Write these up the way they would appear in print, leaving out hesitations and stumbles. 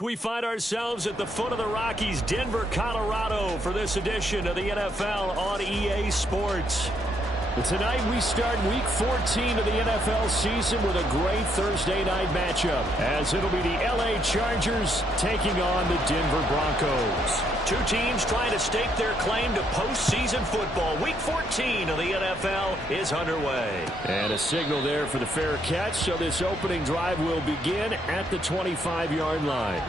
We find ourselves at the foot of the Rockies, Denver, Colorado, for this edition of the NFL on EA Sports. Tonight we start Week 14 of the NFL season with a great Thursday night matchup, as it'll be the LA Chargers taking on the Denver Broncos. Two teams trying to stake their claim to postseason football. Week 14 of the NFL is underway. And a signal there for the fair catch, so this opening drive will begin at the 25-yard line.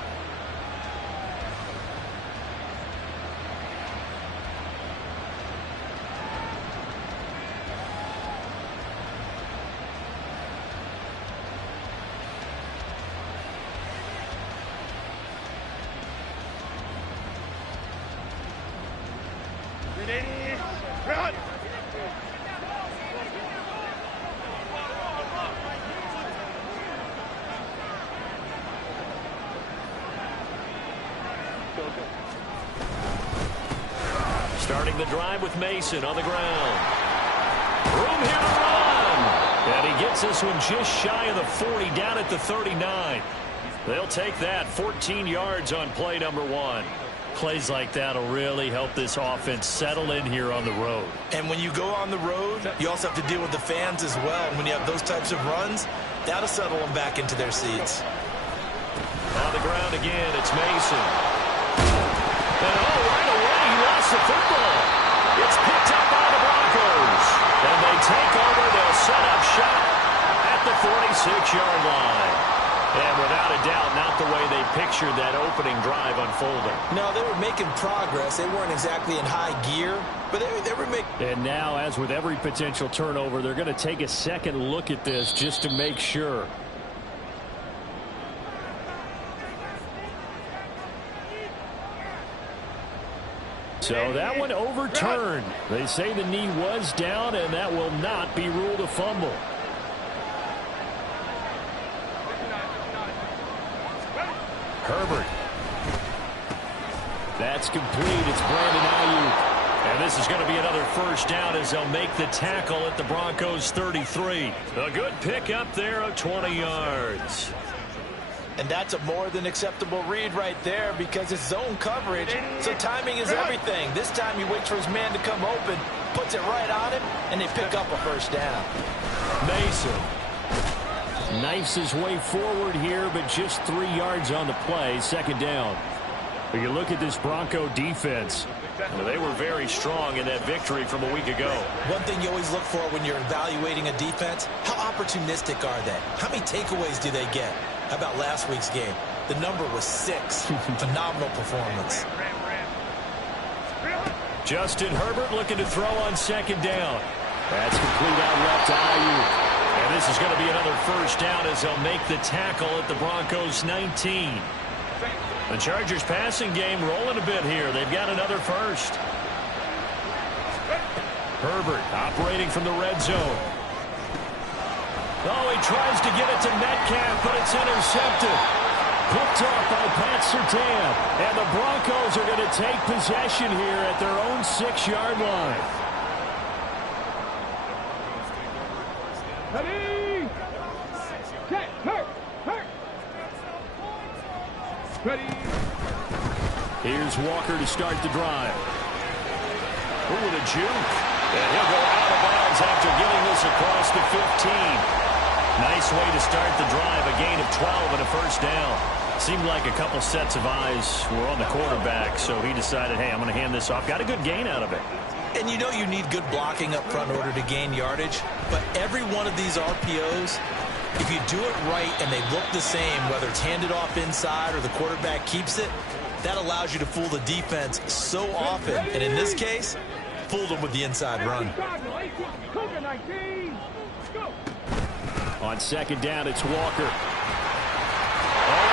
Starting the drive with Mason on the ground. Room here to run. And he gets this one just shy of the 40, down at the 39. They'll take that, 14 yards on play number one. Plays like that will really help this offense settle in here on the road. And when you go on the road, you also have to deal with the fans as well. And when you have those types of runs, that'll settle them back into their seats. On the ground again, it's Mason. And right away, he lost the football. It's picked up by the Broncos. And they take over. They'll set up shop at the 46-yard line. And without a doubt, not the way they pictured that opening drive unfolding. No, they were making progress. They weren't exactly in high gear, but they were making. And now, as with every potential turnover, they're going to take a second look at this just to make sure. So that one overturned. They say the knee was down, and that will not be ruled a fumble. Herbert. That's complete. It's Brandon Ayuk. And this is going to be another first down as they'll make the tackle at the Broncos 33. A good pickup there of 20 yards. And that's a more than acceptable read right there because it's zone coverage, so timing is everything. This time he waits for his man to come open, puts it right on him, and they pick up a first down. Mason knifes his way forward here, but just 3 yards on the play, second down. But you look at this Bronco defense. They were very strong in that victory from a week ago. One thing you always look for when you're evaluating a defense, how opportunistic are they? How many takeaways do they get? How about last week's game? The number was 6. Phenomenal performance. Justin Herbert looking to throw on second down. That's complete out left to Ayuk. And this is going to be another first down as they'll make the tackle at the Broncos 19. The Chargers passing game rolling a bit here. They've got another first. Herbert operating from the red zone. Oh, he tries to get it to Metcalf, but it's intercepted. Picked off by Pat Surtain. And the Broncos are going to take possession here at their own 6-yard line. Ready? Set. Hurt. Ready? Here's Walker to start the drive. Ooh, the juke. And he'll go out of bounds after getting this across the 15. Nice way to start the drive. A gain of 12 and a first down. Seemed like a couple sets of eyes were on the quarterback, so he decided, hey, I'm going to hand this off. Got a good gain out of it. And you know you need good blocking up front in order to gain yardage, but every one of these RPOs, if you do it right and they look the same, whether it's handed off inside or the quarterback keeps it, that allows you to fool the defense so often. And in this case, fooled them with the inside run. On second down, it's Walker. And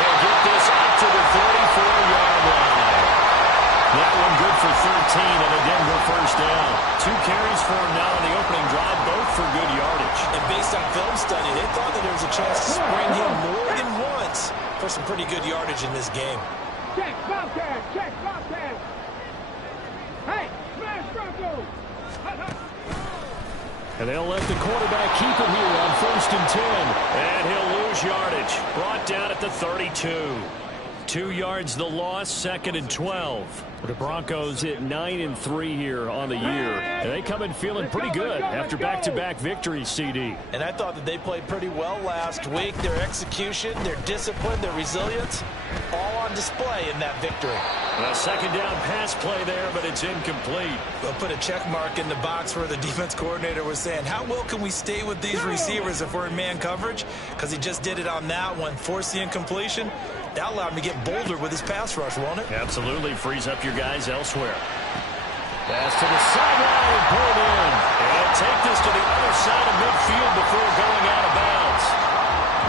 he'll get this up to the 34-yard line. That one good for 13 and a Denver first down. 2 carries for him now in the opening drive, both for good yardage. And based on film study, they thought that there was a chance to spring him more than once for some pretty good yardage in this game. Check, Bobcat. Hey, smash Bronco. And they'll let the quarterback keep it here on 1st and 10. And he'll lose yardage. Brought down at the 32. 2 yards the loss, 2nd and 12. The Broncos hit 9-3 here on the year. And they come in feeling pretty good after back-to-back victories, CD. And I thought that they played pretty well last week. Their execution, their discipline, their resilience, all on display in that victory. A 2nd down pass play there, but it's incomplete. We'll put a check mark in the box where the defense coordinator was saying, how well can we stay with these receivers if we're in man coverage? Because he just did it on that one, forced the incompletion. That allowed him to get bolder with his pass rush, won't it? Absolutely. Frees up your guys elsewhere. Pass to the sideline and pulled in. And take this to the other side of midfield before going out of bounds.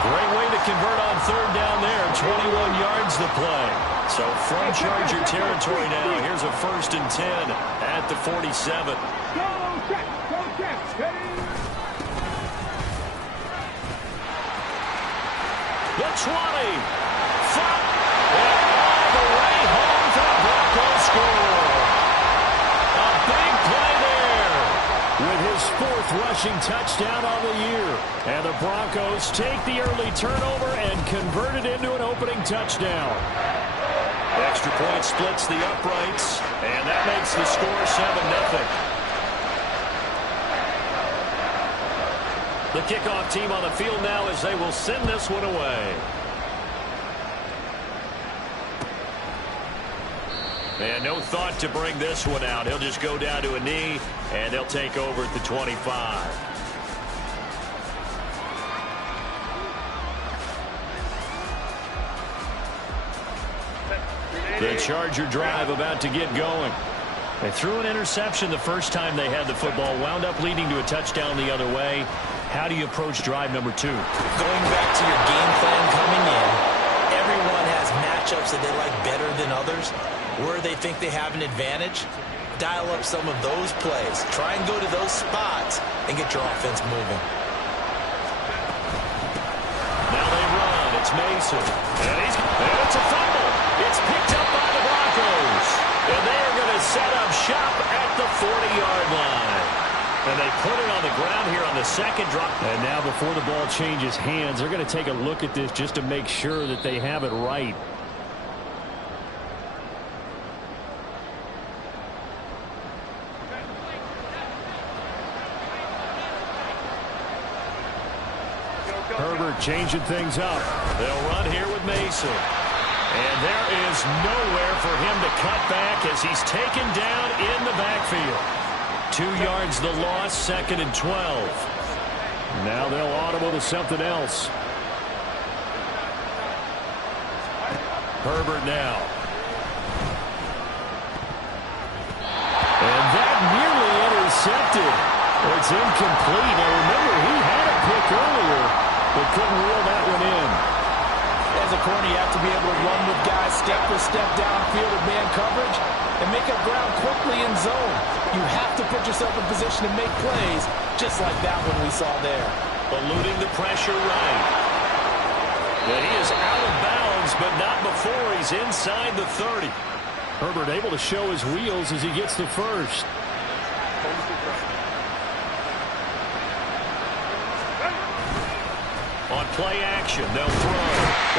Great way to convert on 3rd down there. 21 yards the play. So from Charger territory now, here's a 1st and 10 at the 47. Go check. Ready? The 20. Front, and all the way home for the Broncos score. A big play there with his 4th rushing touchdown on the year. And the Broncos take the early turnover and convert it into an opening touchdown. Extra point splits the uprights, and that makes the score 7-0. The kickoff team on the field now as they will send this one away. And no thought to bring this one out. He'll just go down to a knee, and they'll take over at the 25. The Charger drive about to get going. They threw an interception the first time they had the football, wound up leading to a touchdown the other way. How do you approach drive number 2? Going back to your game plan coming in, everyone has matchups that they like better than others. Where they think they have an advantage, dial up some of those plays. Try and go to those spots and get your offense moving. Now they run. It's Mason. And it's a fumble. It's picked up by the Broncos. And they are going to set up shop at the 40-yard line. And they put it on the ground here on the 2nd drop. And now before the ball changes hands, they're going to take a look at this just to make sure that they have it right. Herbert changing things up. They'll run here with Mason. And there is nowhere for him to cut back as he's taken down in the backfield. 2 yards the loss, 2nd and 12. Now they'll audible to something else. Herbert now. And that nearly intercepted. It's incomplete. Now remember, he had a pick earlier, but couldn't reel that one in. As a corner, you have to be able to run with guys step for step downfield with man coverage and make up ground quickly in zone. You have to put yourself in position to make plays, just like that one we saw there. Eluding the pressure right. And he is out of bounds, but not before he's inside the 30. Herbert able to show his wheels as he gets the first. On play action, they'll throw.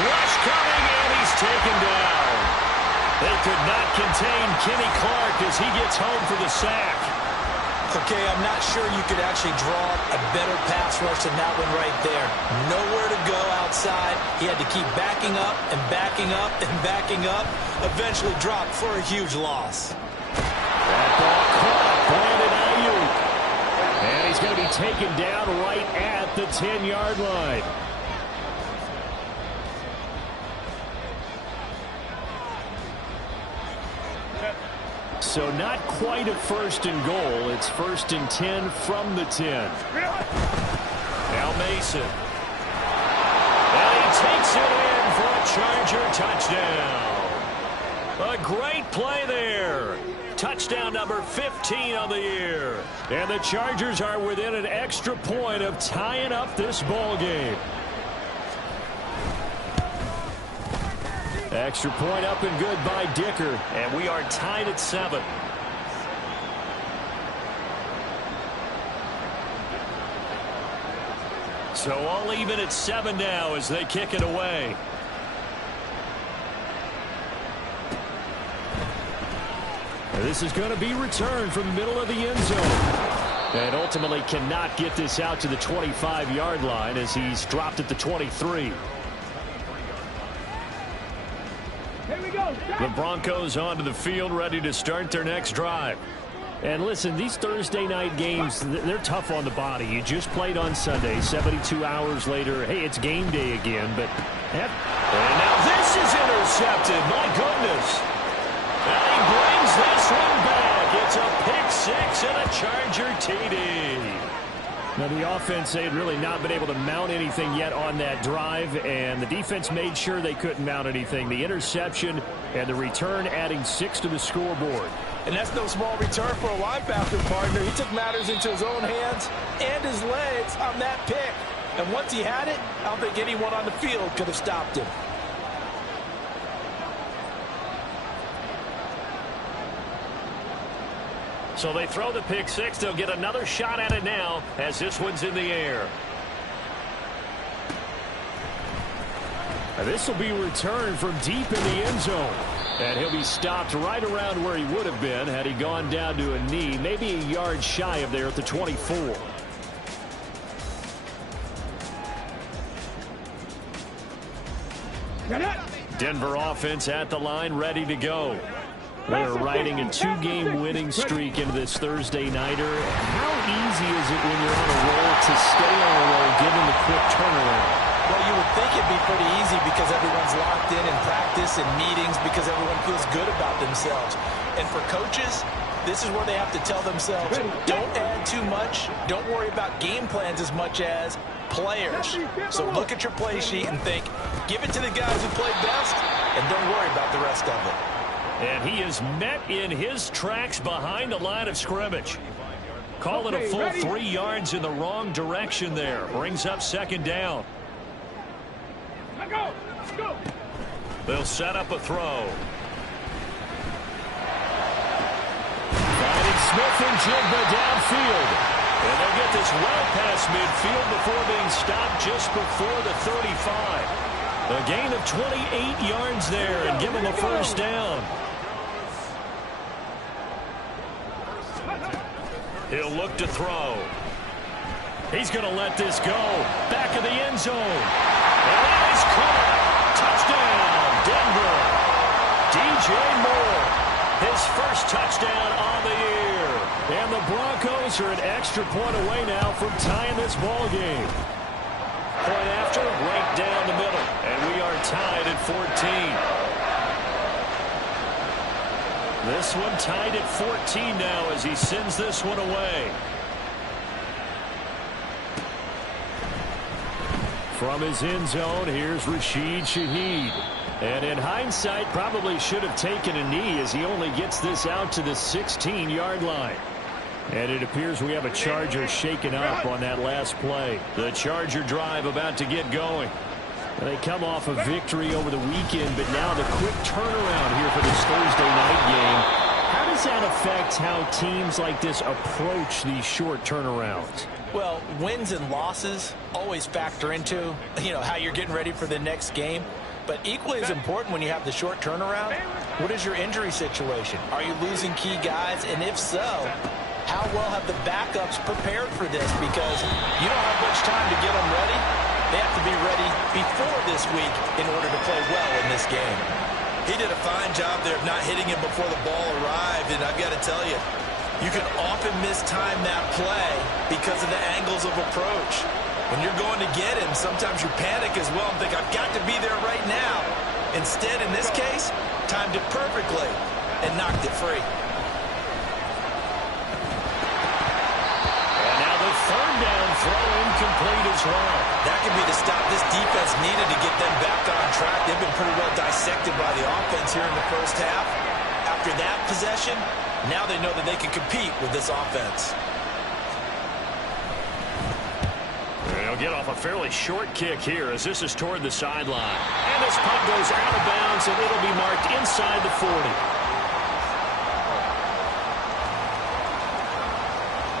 Rush coming, and he's taken down. They could not contain Kenny Clark as he gets home for the sack. Okay, I'm not sure you could actually draw a better pass rush than that one right there. Nowhere to go outside. He had to keep backing up and backing up and backing up. Eventually dropped for a huge loss. That ball caught Brandon Ayuk. And he's going to be taken down right at the 10-yard line. So not quite a 1st and goal. It's 1st and 10 from the 10. Now Mason. And he takes it in for a Charger touchdown. A great play there. Touchdown number 15 on the year. And the Chargers are within an extra point of tying up this ball game. Extra point up and good by Dicker. And we are tied at 7. So all even at 7 now as they kick it away. This is going to be returned from the middle of the end zone. And ultimately cannot get this out to the 25-yard line as he's dropped at the 23. Here we go. The Broncos onto the field, ready to start their next drive. And listen, these Thursday night games, they're tough on the body. You just played on Sunday, 72 hours later. Hey, it's game day again. And now this is intercepted. My goodness. And he brings this one back. It's a pick six and a Charger TD. Now, the offense, they had really not been able to mount anything yet on that drive, and the defense made sure they couldn't mount anything. The interception and the return adding 6 to the scoreboard. And that's no small return for a linebacker partner. He took matters into his own hands and his legs on that pick. And once he had it, I don't think anyone on the field could have stopped him. So they throw the pick six. They'll get another shot at it now as this one's in the air. And this will be returned from deep in the end zone. And he'll be stopped right around where he would have been had he gone down to a knee, maybe a yard shy of there at the 24. Denver offense at the line, ready to go. They're riding a 2-game winning streak into this Thursday nighter. How easy is it when you're on a roll to stay on a roll given the quick turnaround? Well, you would think it'd be pretty easy because everyone's locked in practice and meetings because everyone feels good about themselves. And for coaches, this is where they have to tell themselves, don't add too much. Don't worry about game plans as much as players. So look at your play sheet and think, give it to the guys who played best, and don't worry about the rest of it. And he is met in his tracks behind the line of scrimmage. Call it a full 3 yards in the wrong direction there. Brings up second down. Go. They'll set up a throw. Finding Smith and Jigba downfield. And they'll get this well past midfield before being stopped just before the 35. A gain of 28 yards there and give him a first down. He'll look to throw. He's going to let this go. Back of the end zone. And that is caught. Touchdown, Denver. DJ Moore, his first touchdown on the year. And the Broncos are an extra point away now from tying this ball game. Point after, right down the middle. And we are tied at 14. This one tied at 14 now as he sends this one away. From his end zone, here's Rashid Shaheed. And in hindsight, probably should have taken a knee as he only gets this out to the 16-yard line. And it appears we have a Charger shaken up on that last play. The Charger drive about to get going. And they come off a victory over the weekend, but now the quick turnaround here for this Thursday night game. How does that affect how teams like this approach these short turnarounds? Well, wins and losses always factor into, how you're getting ready for the next game. But equally as important when you have the short turnaround, what is your injury situation? Are you losing key guys? And if so, how well have the backups prepared for this? Because you don't have much time to get them ready. They have to be ready before this week in order to play well in this game. He did a fine job there of not hitting him before the ball arrived, and I've got to tell you, you can often mistime that play because of the angles of approach. When you're going to get him, sometimes you panic as well and think, I've got to be there right now. Instead, in this case, timed it perfectly and knocked it free. And now the third down throw incomplete as well. That could be the stop this defense needed to get them back on track. They've been pretty well dissected by the offense here in the first half. After that possession, now they know that they can compete with this offense. They'll get off a fairly short kick here as this is toward the sideline. And this punt goes out of bounds, and it'll be marked inside the 40.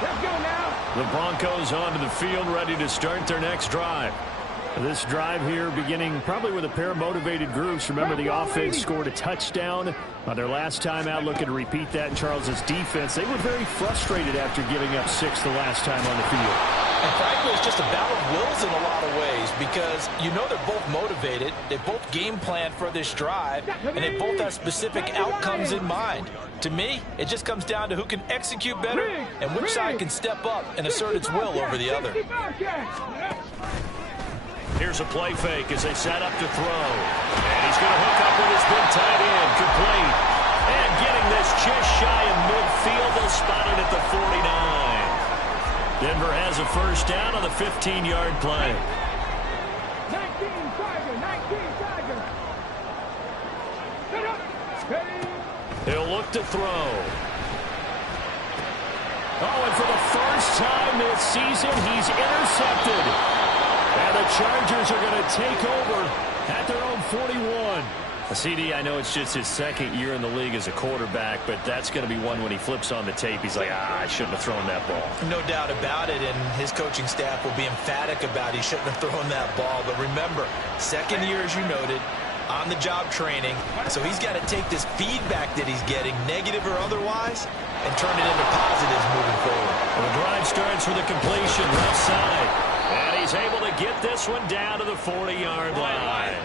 Let's go now. The Broncos onto the field, ready to start their next drive. This drive here beginning probably with a pair of motivated groups. Remember, the offense scored a touchdown on their last time out, looking to repeat that in Charles's defense. They were very frustrated after giving up 6 the last time on the field. And frankly, it's just a battle of wills in a lot of ways because you know they're both motivated. They both game planned for this drive, and they both have specific outcomes in mind. To me, it just comes down to who can execute better and which side can step up and assert its will over the other. Here's a play fake as they set up to throw. And he's going to hook up with his big tight end. Complete. And getting this just shy of midfield. They'll spot it at the 49. Denver has a first down on the 15-yard play. 19 Tiger. He'll look to throw. Oh, and for the first time this season, he's intercepted. And the Chargers are going to take over at their own 41. CD, I know it's just his second year in the league as a quarterback, but that's going to be one when he flips on the tape. He's like, I shouldn't have thrown that ball. No doubt about it, and his coaching staff will be emphatic about he shouldn't have thrown that ball. But remember, second year, as you noted, on-the-job training, so he's got to take this feedback that he's getting, negative or otherwise, and turn it into positives moving forward. Well, the drive starts with a completion left side. And he's able to get this one down to the 40-yard line.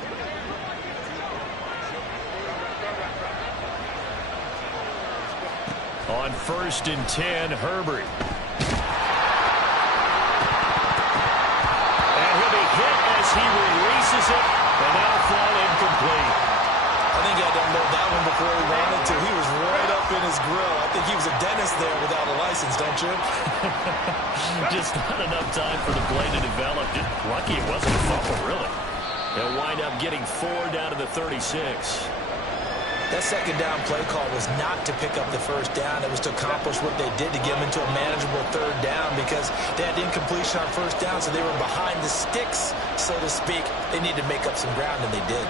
On 1st and 10, Herbert. And he'll be hit as he releases it, and that'll fall incomplete. I think he had to unload that one before he ran into. He was right up in his grill. I think he was a dentist there without a license, don't you? Just not enough time for the play to develop. Just lucky it wasn't a fumble, really. They'll wind up getting 4 down to the 36. That second down play call was not to pick up the first down. It was to accomplish what they did to get them into a manageable 3rd down because they had incompletion on 1st down, so they were behind the sticks, so to speak. They needed to make up some ground, and they did.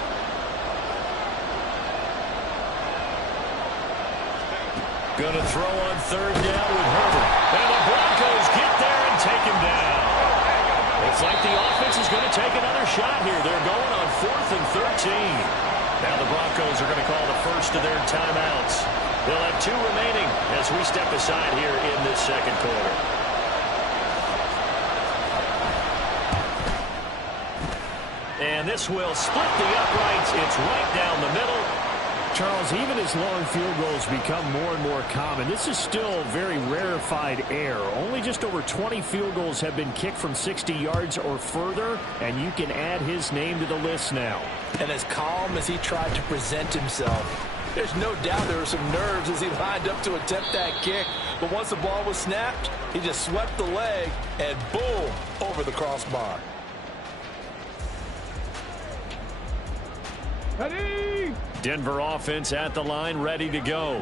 Going to throw on 3rd down with Herbert. And the Broncos get there and take him down. It's like the offense is going to take another shot here. They're going on 4th and 13. Now the Broncos are going to call the first of their timeouts. They'll have 2 remaining as we step aside here in this second quarter. And this will split the uprights. It's right down the middle. Charles, even as long field goals become more and more common, this is still very rarefied air. Only just over 20 field goals have been kicked from 60 yards or further, and you can add his name to the list now. And as calm as he tried to present himself, there's no doubt there were some nerves as he lined up to attempt that kick. But once the ball was snapped, he just swept the leg and boom, over the crossbar. Ready? Denver offense at the line, ready to go.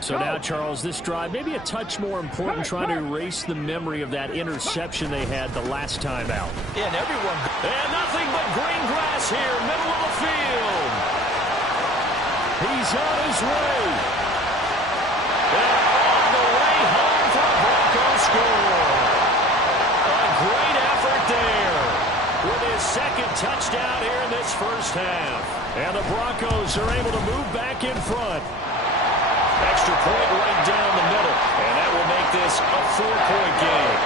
So now, Charles, this drive maybe a touch more important, trying to erase the memory of that interception they had the last time out. Yeah, and everyone. And nothing but green grass here, middle of the field. He's on his way. And all the way home for a Broncos score. A great effort there with his second touchdown here in this first half. And the Broncos are able to move back in front. Extra point right down the middle. And that will make this a 4-point game.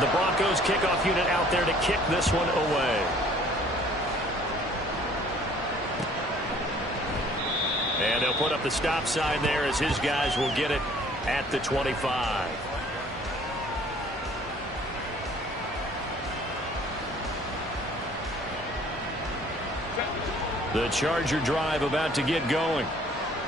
The Broncos kickoff unit out there to kick this one away. And they'll put up the stop sign there as his guys will get it at the 25. The Charger drive about to get going.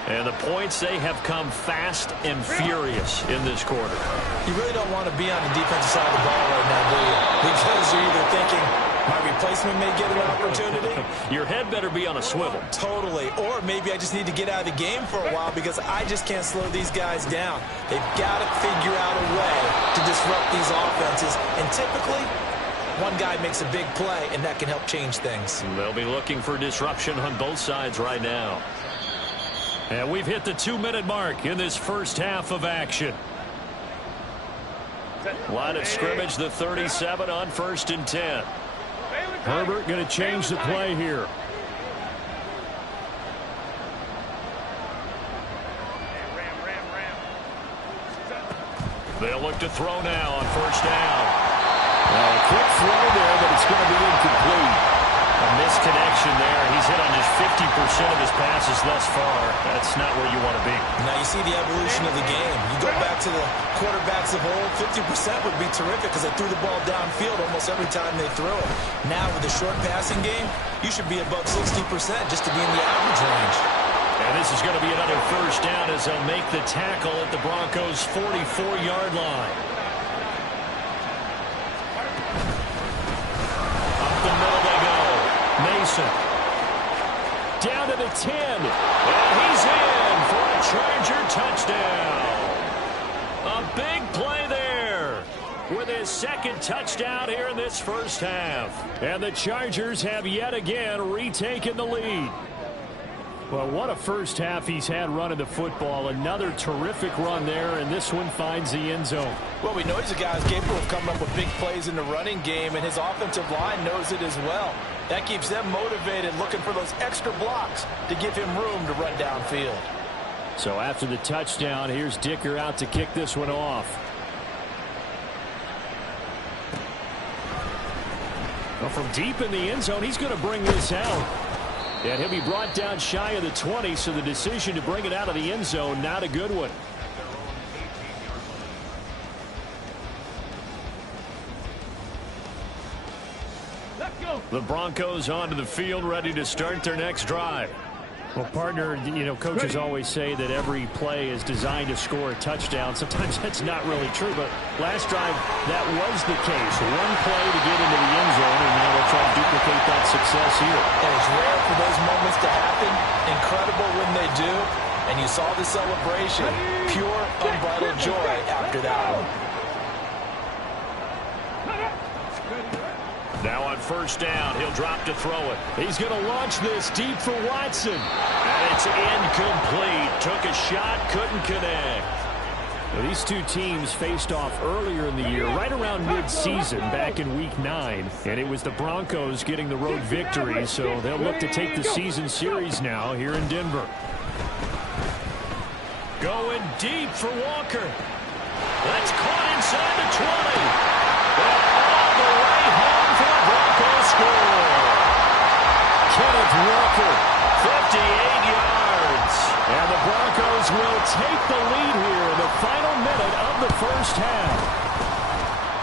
And the points, they have come fast and furious in this quarter. You really don't want to be on the defensive side of the ball right now, do you? Because you're either thinking, my replacement may get an opportunity. Your head better be on a swivel. Totally. Or maybe I just need to get out of the game for a while because I just can't slow these guys down. They've got to figure out a way to disrupt these offenses. And typically, one guy makes a big play, and that can help change things. They'll be looking for disruption on both sides right now. And we've hit the 2-minute mark in this first half of action. Line of scrimmage, the 37 on 1st and 10. Herbert going to change the play here. They'll look to throw now on 1st down. A quick throw there, but it's going to be incomplete. A misconnection there. He's hit on just 50% of his passes thus far. That's not where you want to be. Now you see the evolution of the game. You go back to the quarterbacks of old, 50% would be terrific because they threw the ball downfield almost every time they threw it. Now with the short passing game, you should be above 60% just to be in the average range. And this is going to be another 1st down as they'll make the tackle at the Broncos' 44-yard line. Up the middle they go. Mason. Down to the 10. And he's in for a Charger touchdown. A big play there with his 2nd touchdown here in this first half. And the Chargers have yet again retaken the lead. Well, what a first half he's had running the football. Another terrific run there, and this one finds the end zone. Well, we know he's a guy who's capable of coming up with big plays in the running game, and his offensive line knows it as well. That keeps them motivated, looking for those extra blocks to give him room to run downfield. So after the touchdown, here's Dicker out to kick this one off. Well, from deep in the end zone, he's going to bring this out. And he'll be brought down shy of the 20, so the decision to bring it out of the end zone, not a good one. Let's go. The Broncos onto the field, ready to start their next drive. Well, partner, you know, coaches always say that every play is designed to score a touchdown. Sometimes that's not really true, but last drive, that was the case. One play to get into the end zone, and now they'll try to duplicate that success here. And it's rare for those moments to happen. Incredible when they do. And you saw the celebration. Pure, unbridled joy after that one. Now on 1st down, he'll drop to throw it. He's going to launch this deep for Watson. And it's incomplete. Took a shot, couldn't connect. Well, these two teams faced off earlier in the year, right around mid-season, back in Week 9. And it was the Broncos getting the road victory, so they'll look to take the season series now here in Denver. Going deep for Walker. That's caught inside the 20. And all the way home for a Broncos score. Kenneth Walker, 58 yards. And the Broncos will take the lead here in the final minute of the first half.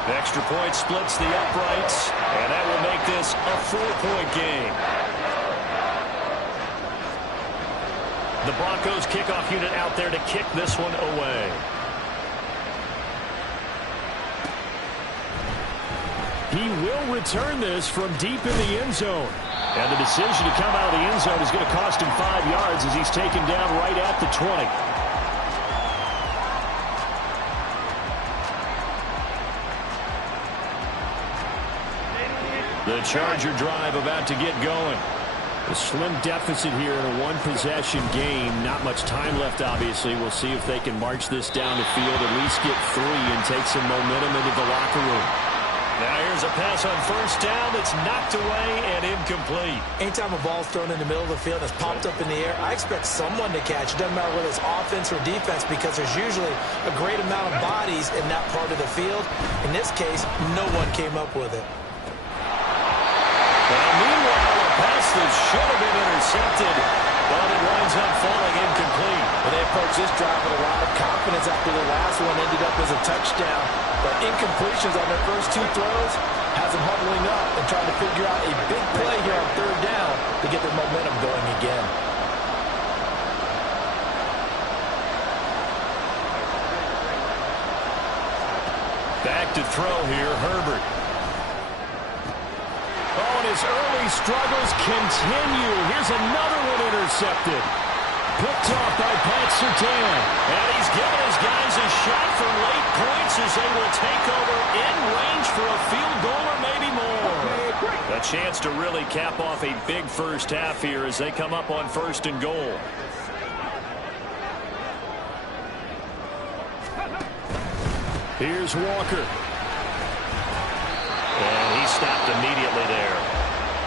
The extra point splits the uprights, and that will make this a 4-point game. The Broncos kickoff unit out there to kick this one away. He will return this from deep in the end zone. And the decision to come out of the end zone is going to cost him 5 yards as he's taken down right at the 20. The Charger drive about to get going. A slim deficit here in a one-possession game. Not much time left, obviously. We'll see if they can march this down the field, at least get 3 and take some momentum into the locker room. Now here's a pass on 1st down that's knocked away and incomplete. Anytime a ball's thrown in the middle of the field and it's popped up in the air, I expect someone to catch. It doesn't matter whether it's offense or defense because there's usually a great amount of bodies in that part of the field. In this case, no one came up with it. Well, meanwhile, a pass that should have been intercepted, but it winds up falling incomplete. Well, they approached this drive with a lot of confidence after the last one ended up as a touchdown. But incompletions on their first 2 throws has them huddling up and trying to figure out a big play here on 3rd down to get their momentum going again. Back to throw here, Herbert. Oh, and his early struggles continue. Here's another one intercepted. Picked off by Pat Surtain. And he's given his guys a shot for late points as they will take over in range for a field goal or maybe more. A chance to really cap off a big first half here as they come up on 1st and goal. Here's Walker. And he stopped immediately there.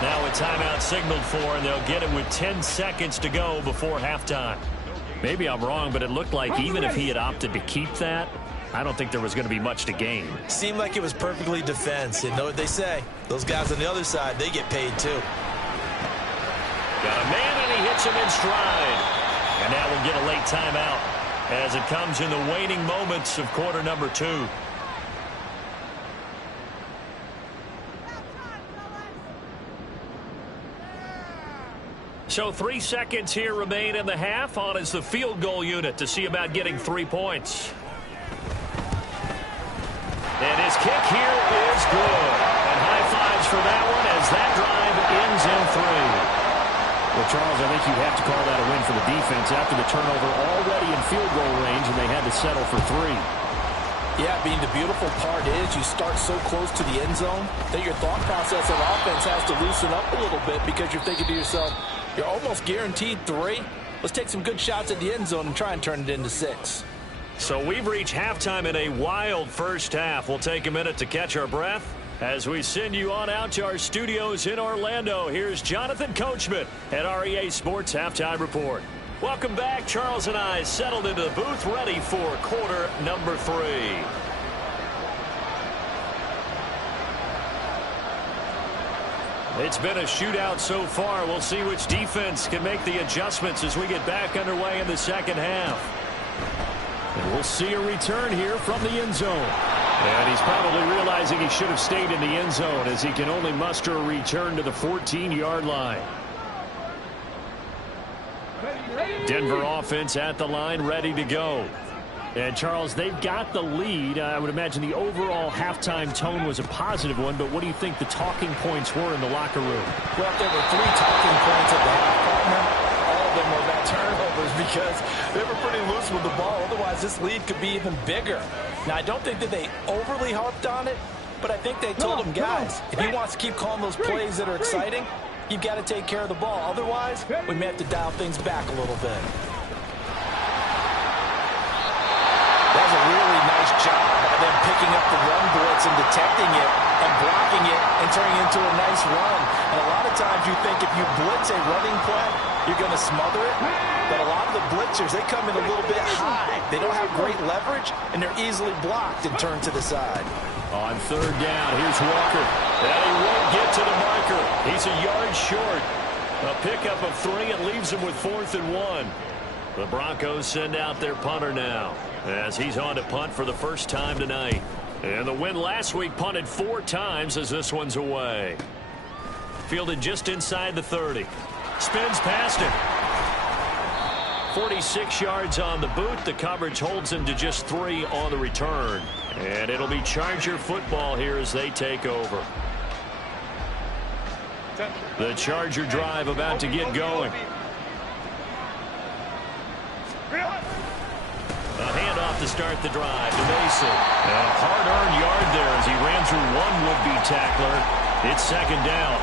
Now a timeout signaled for, and they'll get it with 10 seconds to go before halftime. Maybe I'm wrong, but it looked like even if he had opted to keep that, I don't think there was going to be much to gain. Seemed like it was perfectly defense. You know what they say. Those guys on the other side, they get paid too. Got a man, and he hits him in stride. And now we'll get a late timeout as it comes in the waning moments of quarter number 2. So 3 seconds here remain in the half. On is the field goal unit to see about getting 3 points. And his kick here is good. And high fives for that one as that drive ends in 3. Well, Charles, I think you have to call that a win for the defense after the turnover already in field goal range, and they had to settle for 3. Yeah, being the beautiful part is you start so close to the end zone that your thought process of offense has to loosen up a little bit because you're thinking to yourself, you're almost guaranteed 3. Let's take some good shots at the end zone and try and turn it into 6. So we've reached halftime in a wild first half. We'll take a minute to catch our breath as we send you on out to our studios in Orlando. Here's Jonathan Coachman at REA Sports Halftime Report. Welcome back. Charles and I settled into the booth ready for quarter number 3. It's been a shootout so far. We'll see which defense can make the adjustments as we get back underway in the second half. And we'll see a return here from the end zone. And he's probably realizing he should have stayed in the end zone as he can only muster a return to the 14-yard line. Denver offense at the line, ready to go. And, Charles, they've got the lead. I would imagine the overall halftime tone was a positive one, but what do you think the talking points were in the locker room? Well, if there were 3 talking points at the half, partner, all of them were about turnovers because they were pretty loose with the ball. Otherwise, this lead could be even bigger. Now, I don't think that they overly harped on it, but I think they told them, guys, if he wants to keep calling those plays that are exciting, you've got to take care of the ball. Otherwise, we may have to dial things back a little bit. That was a really nice job by them picking up the run blitz and detecting it and blocking it and turning it into a nice run. And a lot of times you think if you blitz a running play, you're going to smother it. But a lot of the blitzers, they come in a little bit high. They don't have great leverage, and they're easily blocked and turned to the side. On third down, here's Walker. And he won't get to the marker. He's a yard short. A pickup of 3 and leaves him with 4th and 1. The Broncos send out their punter now as he's on to punt for the first time tonight. And the win last week punted 4 times as this one's away. Fielded just inside the 30. Spins past it. 46 yards on the boot. The coverage holds him to just 3 on the return. And it'll be Charger football here as they take over. The Charger drive about to get going. A handoff to start the drive to Mason. And a hard-earned yard there as he ran through one would-be tackler. It's second down.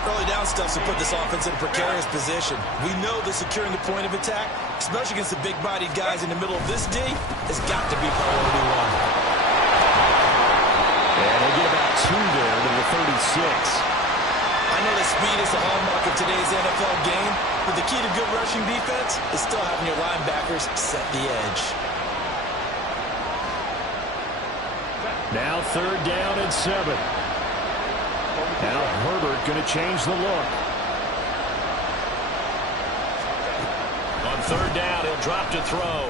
Early down stuff to put this offense in a precarious position. We know that securing the point of attack, especially against the big-bodied guys in the middle of this D, has got to be priority 1. And they get about 2 there to the 36. I know that speed is the hallmark of today's NFL game, but the key to good rushing defense is still having your linebackers set the edge. Now third down and 7. Now Herbert going to change the look. On third down, he'll drop to throw.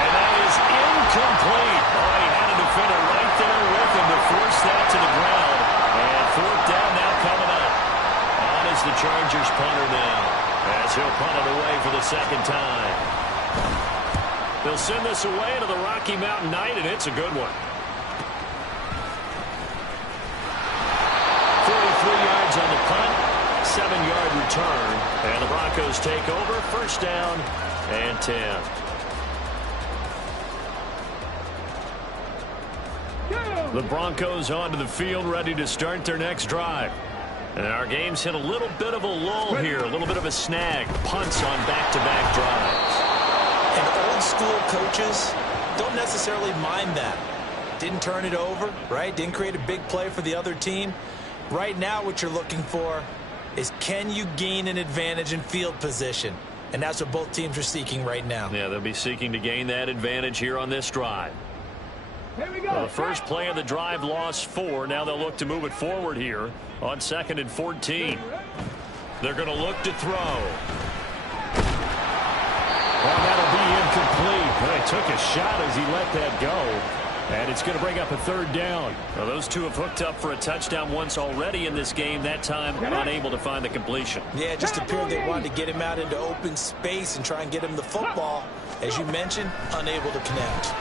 And that is incomplete. Oh, he had a defender right there with him to force that to the ground. And fourth down now coming up. On is the Chargers punter now, as he'll punt it away for the second time. They'll send this away into the Rocky Mountain night, and it's a good one. 43 yards on the punt, 7-yard return, and the Broncos take over, first down and 10. The Broncos onto the field, ready to start their next drive. And our game's hit a little bit of a lull here, a little bit of a snag. Punts on back-to-back drives. And old-school coaches, don't necessarily mind that. Didn't turn it over, right? Didn't create a big play for the other team. Right now what you're looking for is, can you gain an advantage in field position? And that's what both teams are seeking right now. Yeah, they'll be seeking to gain that advantage here on this drive. Here we go. Well, the first play of the drive lost 4. Now they'll look to move it forward here on 2nd and 14. They're going to look to throw. Well, that'll be incomplete. Well, he took a shot as he let that go. And it's going to bring up a 3rd down. Well, those two have hooked up for a touchdown once already in this game. That time unable to find the completion. Yeah, it just appeared they wanted to get him out into open space and try and get him the football. As you mentioned, unable to connect.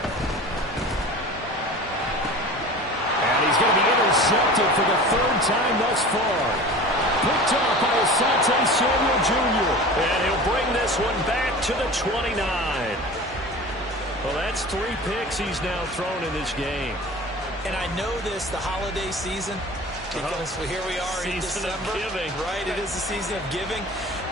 And he's going to be intercepted for the 3rd time thus far. Picked off by Asante Samuel Jr. And he'll bring this one back to the 29. Well, that's 3 picks he's now thrown in this game. And I know this, the holiday season, because here we are in December. Right, it is the season of giving.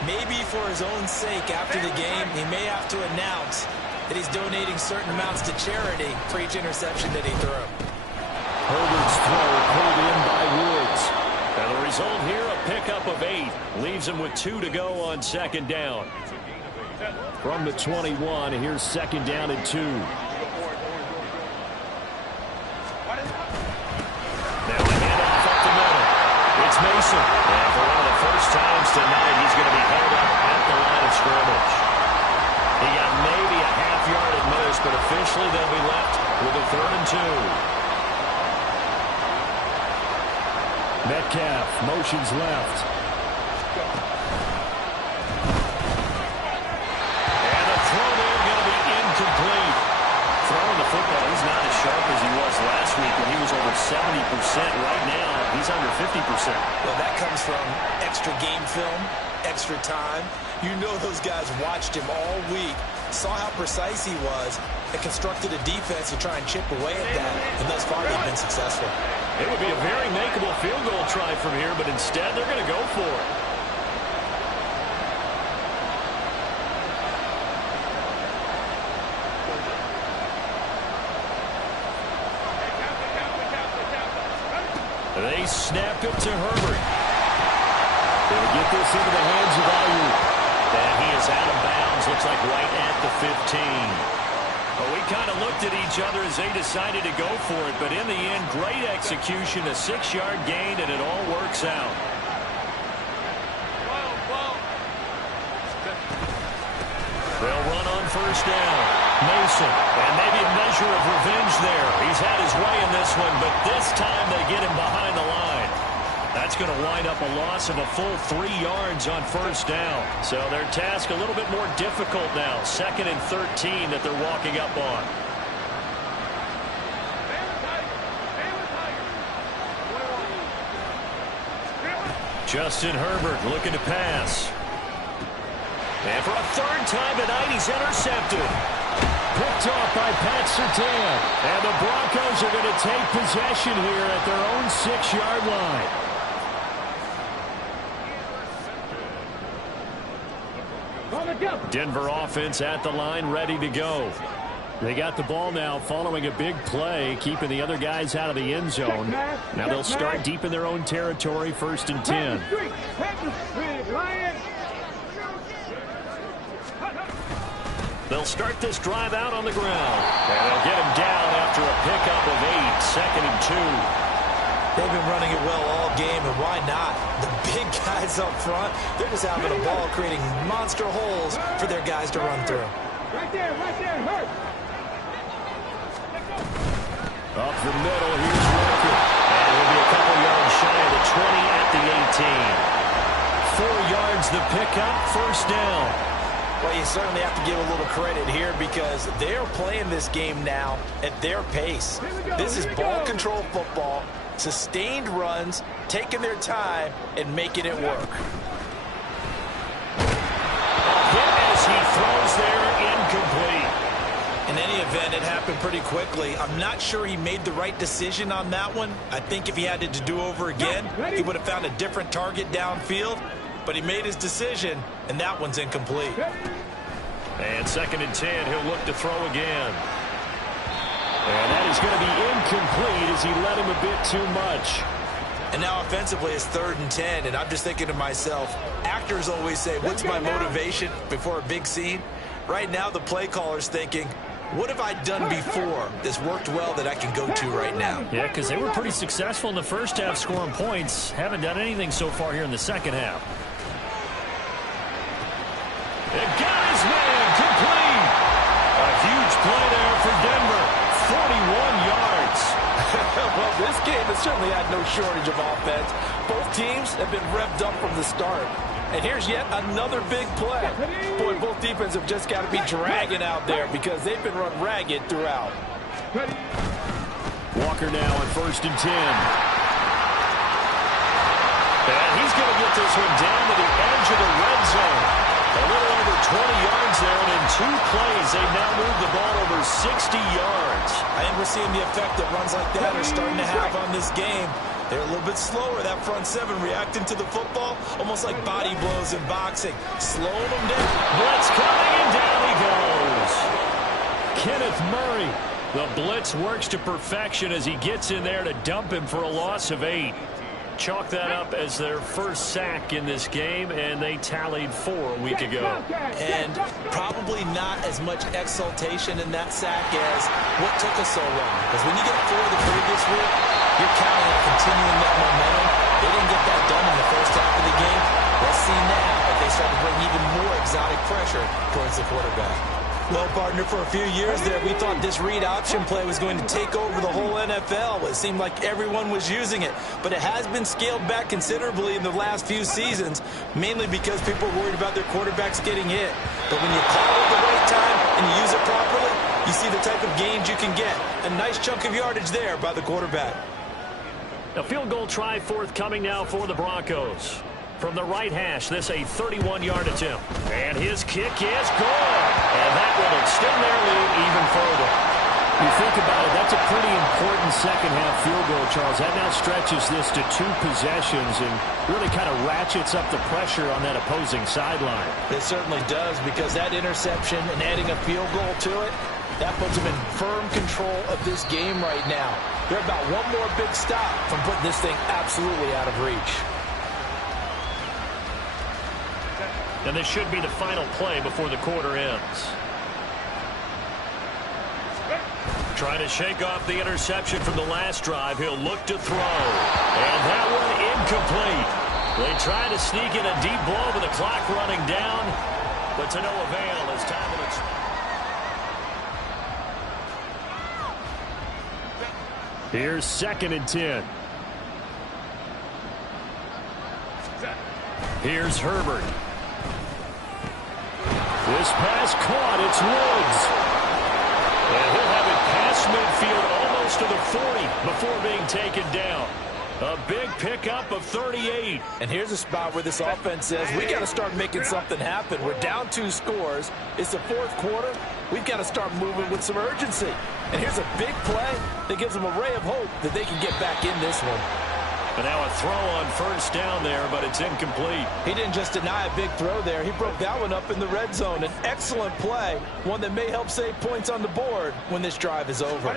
Maybe for his own sake, after the game, he may have to announce that he's donating certain amounts to charity for each interception that he threw. Herbert's throw pulled in by Woods. And the result here, a pickup of 8. Leaves him with 2 to go on 2nd down. From the 21, here's 2nd down and 2. Now the handoff up the middle. It's Mason. And for one of the first times tonight, he's going to be held up at the line of scrimmage. He got maybe a half yard at most, but officially they'll be left with a 3rd and 2. Metcalf motions left. And the throw there going to be incomplete. Throwing the football, he's not as sharp as he was last week when he was over 70%. Right now, he's under 50%. Well, that comes from extra game film, extra time. You know those guys watched him all week, saw how precise he was, and constructed a defense to try and chip away at that. And thus far, they've been successful. It would be a very makeable field goal try from here, but instead they're going to go for it. They snapped it to Herbert. They'll get this into the hands of Ayuk. And he is out of bounds, looks like right at the 15. Well, we kind of looked at each other as they decided to go for it, but in the end, great execution, a 6-yard gain, and it all works out. They'll run on 1st down. Mason, and maybe a measure of revenge there. He's had his way in this one, but this time they get him behind the line. That's going to wind up a loss of a full 3 yards on 1st down. So their task a little bit more difficult now. 2nd and 13 that they're walking up on. Justin Herbert looking to pass. And for a 3rd time tonight, he's intercepted. Picked off by Pat Surtain. And the Broncos are going to take possession here at their own 6-yard line. Denver offense at the line, ready to go. They got the ball now following a big play, keeping the other guys out of the end zone. Now they'll start deep in their own territory, 1st and 10. They'll start this drive out on the ground. And they'll get him down after a pickup of 8, 2nd and 2. They've been running it well all game, and why not? The big guys up front, they're just having a ball, creating monster holes for their guys to run through. Right there, hurt. Up the middle, here's Walker. And he'll be a couple yards shy of the 20 at the 18. 4 yards the pickup, 1st down. Well, you certainly have to give a little credit here because they're playing this game now at their pace. This is ball control football, sustained runs, taking their time, and making it work. Hit as he throws there, incomplete. In any event, it happened pretty quickly. I'm not sure he made the right decision on that one. I think if he had it to do over again, he would have found a different target downfield. But he made his decision, and that one's incomplete. And 2nd and 10, he'll look to throw again. And that is going to be incomplete as he led him a bit too much. And now offensively it's 3rd and 10, and I'm just thinking to myself, actors always say, what's my motivation before a big scene? Right now the play caller's thinking, what have I done before that's worked well that I can go to right now? Yeah, because they were pretty successful in the first half scoring points. Haven't done anything so far here in the second half. It got his man complete. A huge play there for Denver. 41 yards. Well, this game has certainly had no shortage of offense. Both teams have been revved up from the start. And here's yet another big play. Boy, both defenses have just got to be dragging out there because they've been run ragged throughout. Walker now on 1st and 10. And he's going to get this one down to the edge of the red zone. A little over 20 yards there, and in 2 plays, they've now moved the ball over 60 yards. I think we're seeing the effect that runs like that are starting to have on this game. They're a little bit slower, that front 7, reacting to the football, almost like body blows in boxing. Slowing them down. Blitz coming, and down he goes. Kenneth Murray. The blitz works to perfection as he gets in there to dump him for a loss of 8. Chalk that up as their first sack in this game, and they tallied 4 a week ago. And probably not as much exultation in that sack as what took us so long. Because when you get 4 the previous week, you're counting on continuing that momentum. They didn't get that done in the first half of the game. Let's see now if they start to bring even more exotic pressure towards the quarterback. Well, partner, for a few years there, we thought this read option play was going to take over the whole NFL. It seemed like everyone was using it. But it has been scaled back considerably in the last few seasons, mainly because people are worried about their quarterbacks getting hit. But when you call it the right time and you use it properly, you see the type of gains you can get. A nice chunk of yardage there by the quarterback. A field goal try forthcoming now for the Broncos. From the right hash, this a 31-yard attempt. And his kick is good. And that will extend their lead even further. You think about it, that's a pretty important second-half field goal, Charles. That now stretches this to 2 possessions and really kind of ratchets up the pressure on that opposing sideline. It certainly does, because that interception and adding a field goal to it, that puts them in firm control of this game right now. They're about one more big stop from putting this thing absolutely out of reach. And this should be the final play before the quarter ends. Trying to shake off the interception from the last drive. He'll look to throw. And that one incomplete. They try to sneak in a deep blow with the clock running down, but to no avail as time will expire. Here's 2nd and 10. Here's Herbert. This pass caught. It's Woods. And he'll have it past midfield almost to the 40 before being taken down. A big pickup of 38. And here's a spot where this offense says, we got to start making something happen. We're down 2 scores. It's the 4th quarter. We've got to start moving with some urgency. And here's a big play that gives them a ray of hope that they can get back in this one. But now a throw on 1st down there, but it's incomplete. He didn't just deny a big throw there. He broke that one up in the red zone. An excellent play, one that may help save points on the board when this drive is over.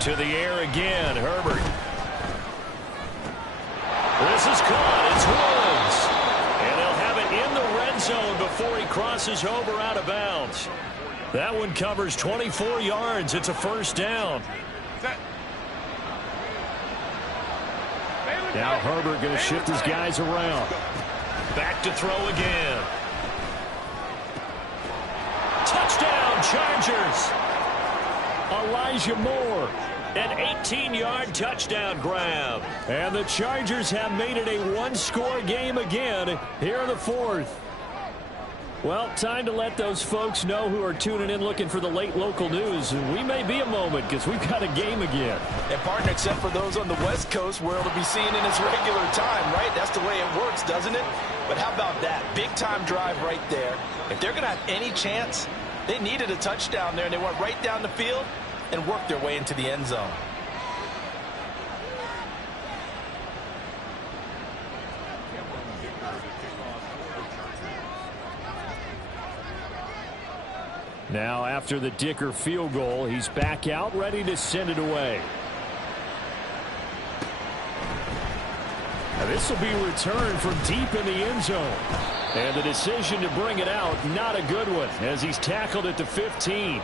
To the air again, Herbert. This is caught. It's Woods. And they'll have it in the red zone before he crosses over out of bounds. That one covers 24 yards. It's a 1st down. Now Herbert going to shift his guys around. Back to throw again. Touchdown, Chargers. Elijah Moore. An 18-yard touchdown grab. And the Chargers have made it a 1-score game again here in the 4th. Well, time to let those folks know who are tuning in looking for the late local news. We may be a moment because we've got a game again. And, partner, except for those on the West Coast where it'll be seen in its regular time, right? That's the way it works, doesn't it? But how about that? Big-time drive right there. If they're going to have any chance, they needed a touchdown there, and they went right down the field and worked their way into the end zone. Now after the Dicker field goal, he's back out ready to send it away. Now this will be returned from deep in the end zone. And the decision to bring it out, not a good one, as he's tackled at the 15.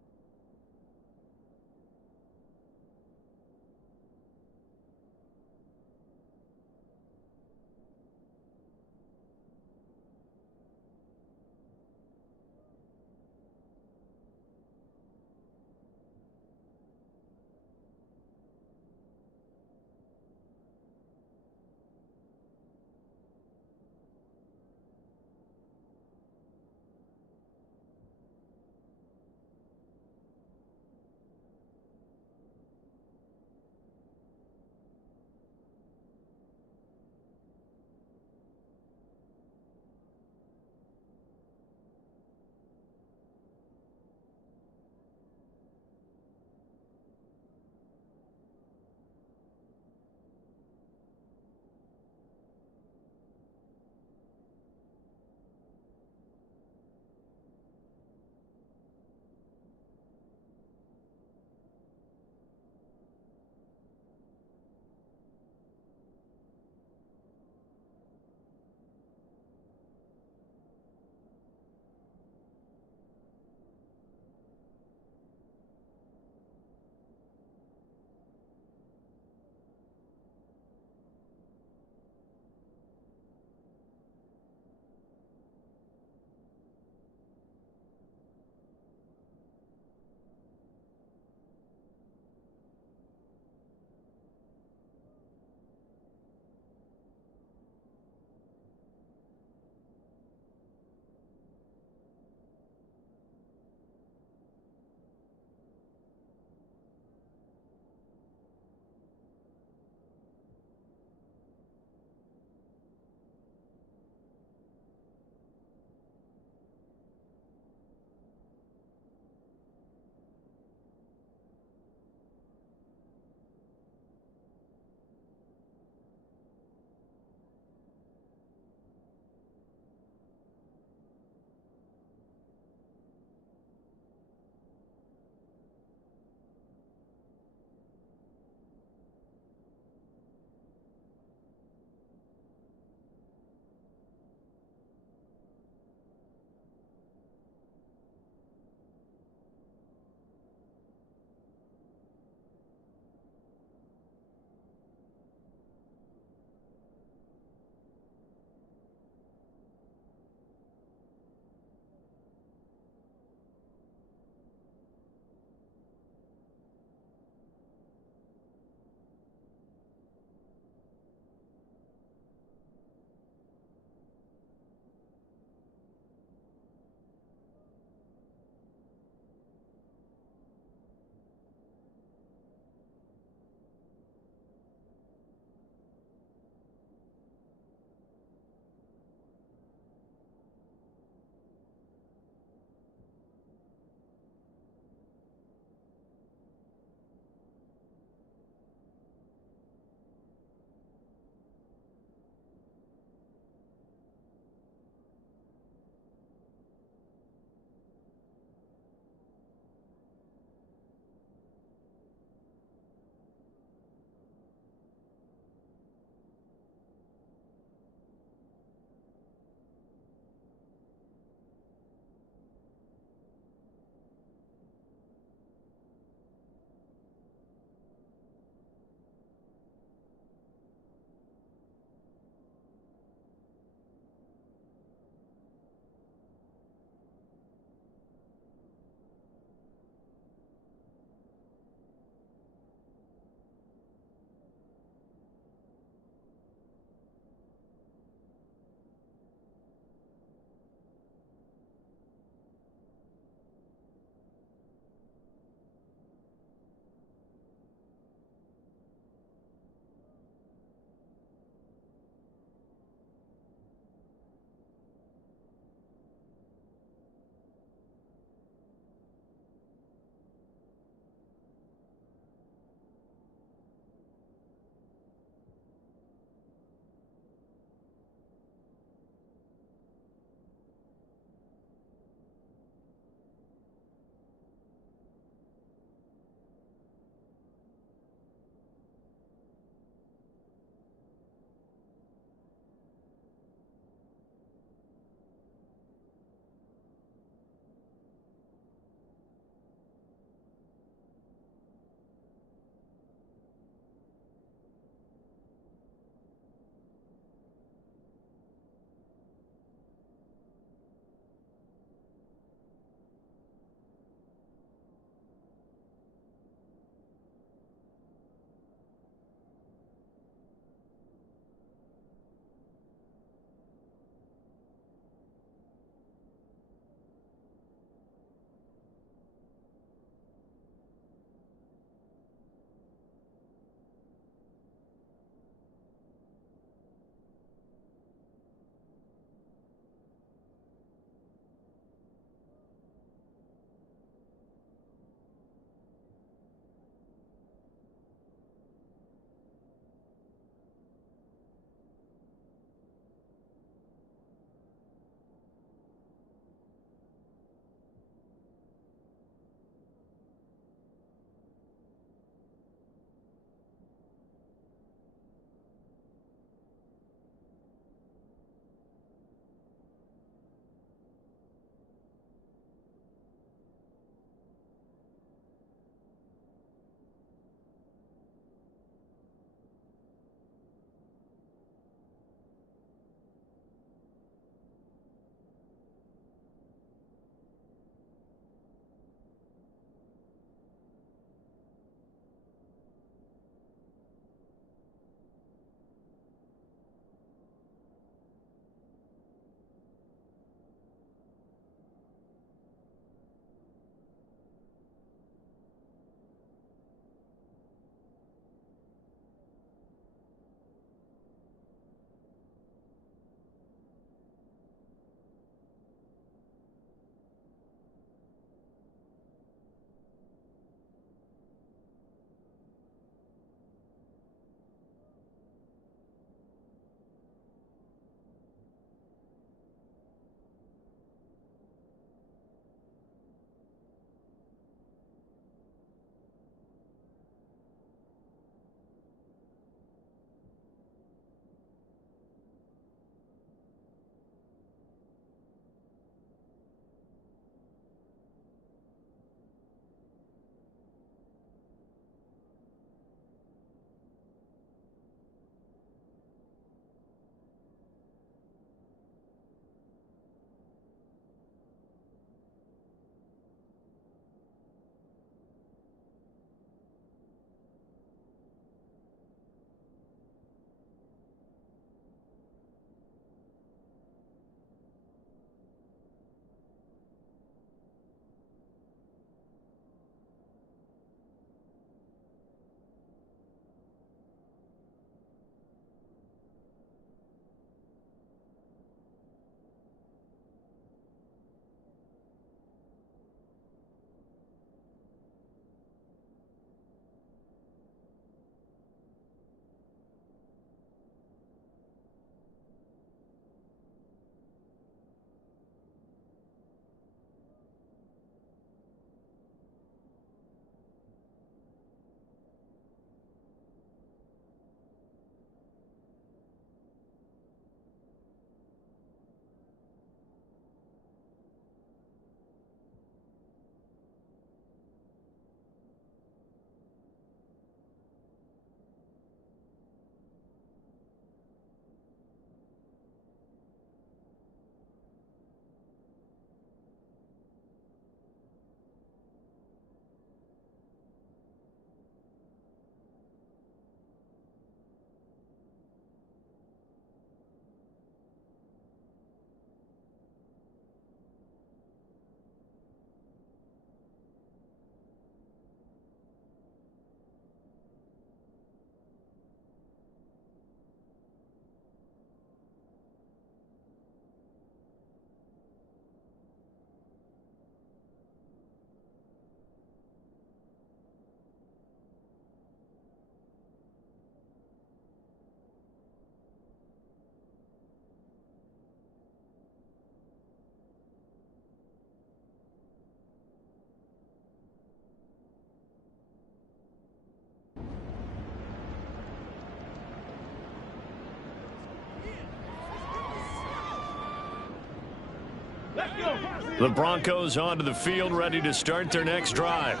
The Broncos onto the field, ready to start their next drive.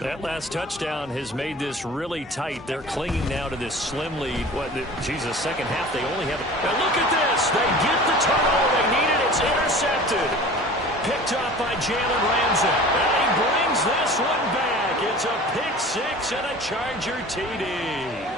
That last touchdown has made this really tight. They're clinging now to this slim lead. Jesus, second half, they only have... Now look at this. They get the turnover they needed. It's intercepted. Picked off by Jalen Ramsey. And he brings this one back. It's a pick six and a Charger TD.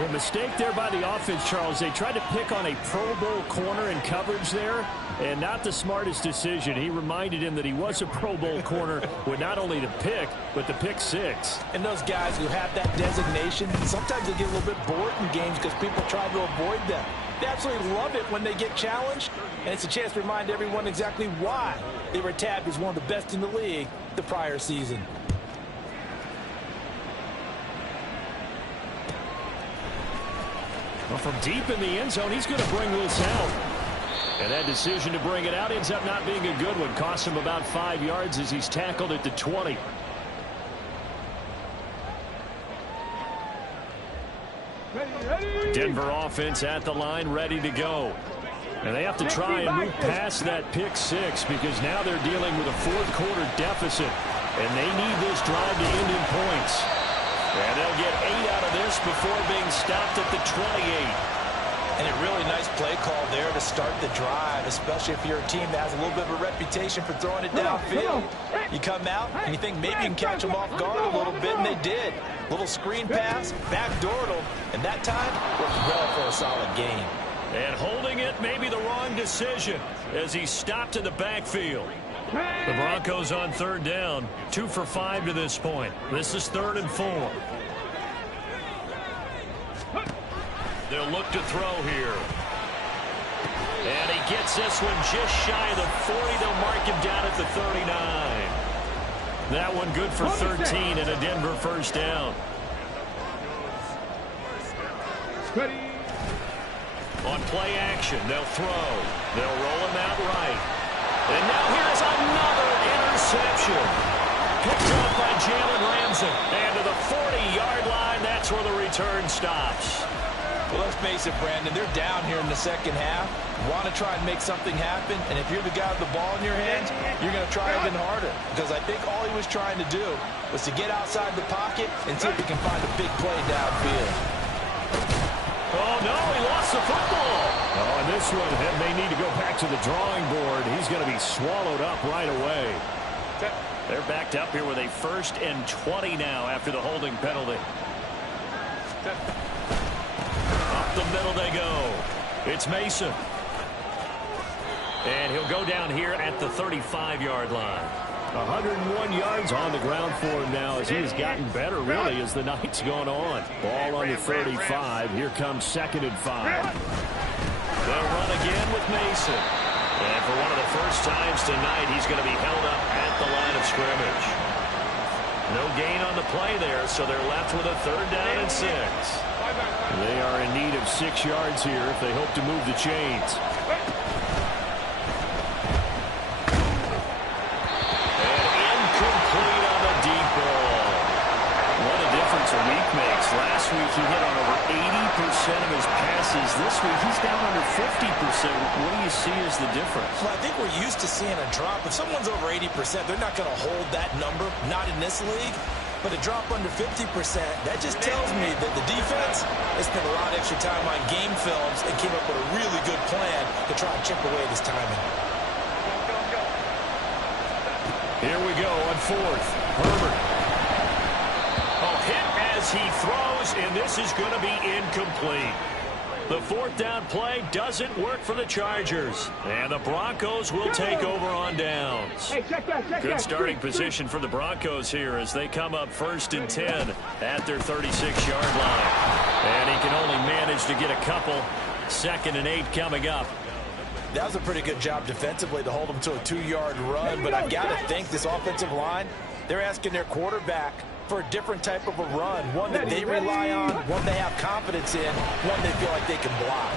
A mistake there by the offense, Charles. They tried to pick on a Pro Bowl corner in coverage there, and not the smartest decision. He reminded him that he was a Pro Bowl corner with not only the pick, but the pick six. And those guys who have that designation, sometimes they get a little bit bored in games because people try to avoid them. They absolutely love it when they get challenged, and it's a chance to remind everyone exactly why they were tabbed as one of the best in the league the prior season. Well, from deep in the end zone, he's going to bring this out. And that decision to bring it out ends up not being a good one. Costs him about 5 yards as he's tackled at the 20. Denver offense at the line, ready to go. And they have to try and move past that pick six because now they're dealing with a fourth-quarter deficit. And they need this drive to end in points. And they'll get 8 out of this before being stopped at the 28. And a really nice play call there to start the drive, especially if you're a team that has a little bit of a reputation for throwing it downfield. You come out and you think maybe you can catch them off guard a little bit, and they did. Little screen pass, backdoored them, and that time worked well for a solid gain. And holding it may be the wrong decision as he stopped in the backfield. The Broncos on third down, 2 for 5 to this point. This is 3rd and 4. They'll look to throw here. And he gets this one just shy of the 40. They'll mark him down at the 39. That one good for 13 and a Denver first down. On play action, they'll throw. They'll roll him out right. And now here's another interception. Picked up by Jalen Ramsey. And to the 40-yard line, that's where the return stops. Well, let's face it, Brandon, they're down here in the second half. Want to try and make something happen, and if you're the guy with the ball in your hands, you're going to try even harder. Because I think all he was trying to do was to get outside the pocket and see if he can find a big play downfield. Oh, no, he lost the football. Oh, and this one, they need to go back to the drawing board. He's going to be swallowed up right away. They're backed up here with a 1st and 20 now after the holding penalty. Up the middle they go. It's Mason. And he'll go down here at the 35-yard line. 101 yards on the ground for him now as he has gotten better, really, as the night's gone on. Ball on the 35. Here comes 2nd and 5. They'll run again with Mason. And for one of the first times tonight, he's going to be held up at the line of scrimmage. No gain on the play there, so they're left with a 3rd down and 6. They are in need of 6 yards here if they hope to move the chains. A week makes. Last week he hit on over 80% of his passes. This week he's down under 50%. What do you see as the difference? Well, I think we're used to seeing a drop. If someone's over 80%, they're not going to hold that number, not in this league. But a drop under 50%, that just tells me that the defense has spent a lot of extra time on game films and came up with a really good plan to try and chip away this timing. Here we go on 4th. Herbert. Hit as he throws, and this is going to be incomplete. The 4th down play doesn't work for the Chargers, and the Broncos will take over on downs. Good starting position for the Broncos here as they come up 1st and 10 at their 36-yard line. And he can only manage to get a couple. 2nd and 8 coming up. That was a pretty good job defensively to hold them to a 2-yard run, but I've got to think this offensive line, they're asking their quarterback for a different type of a run, one that they rely on, one they have confidence in, one they feel like they can block.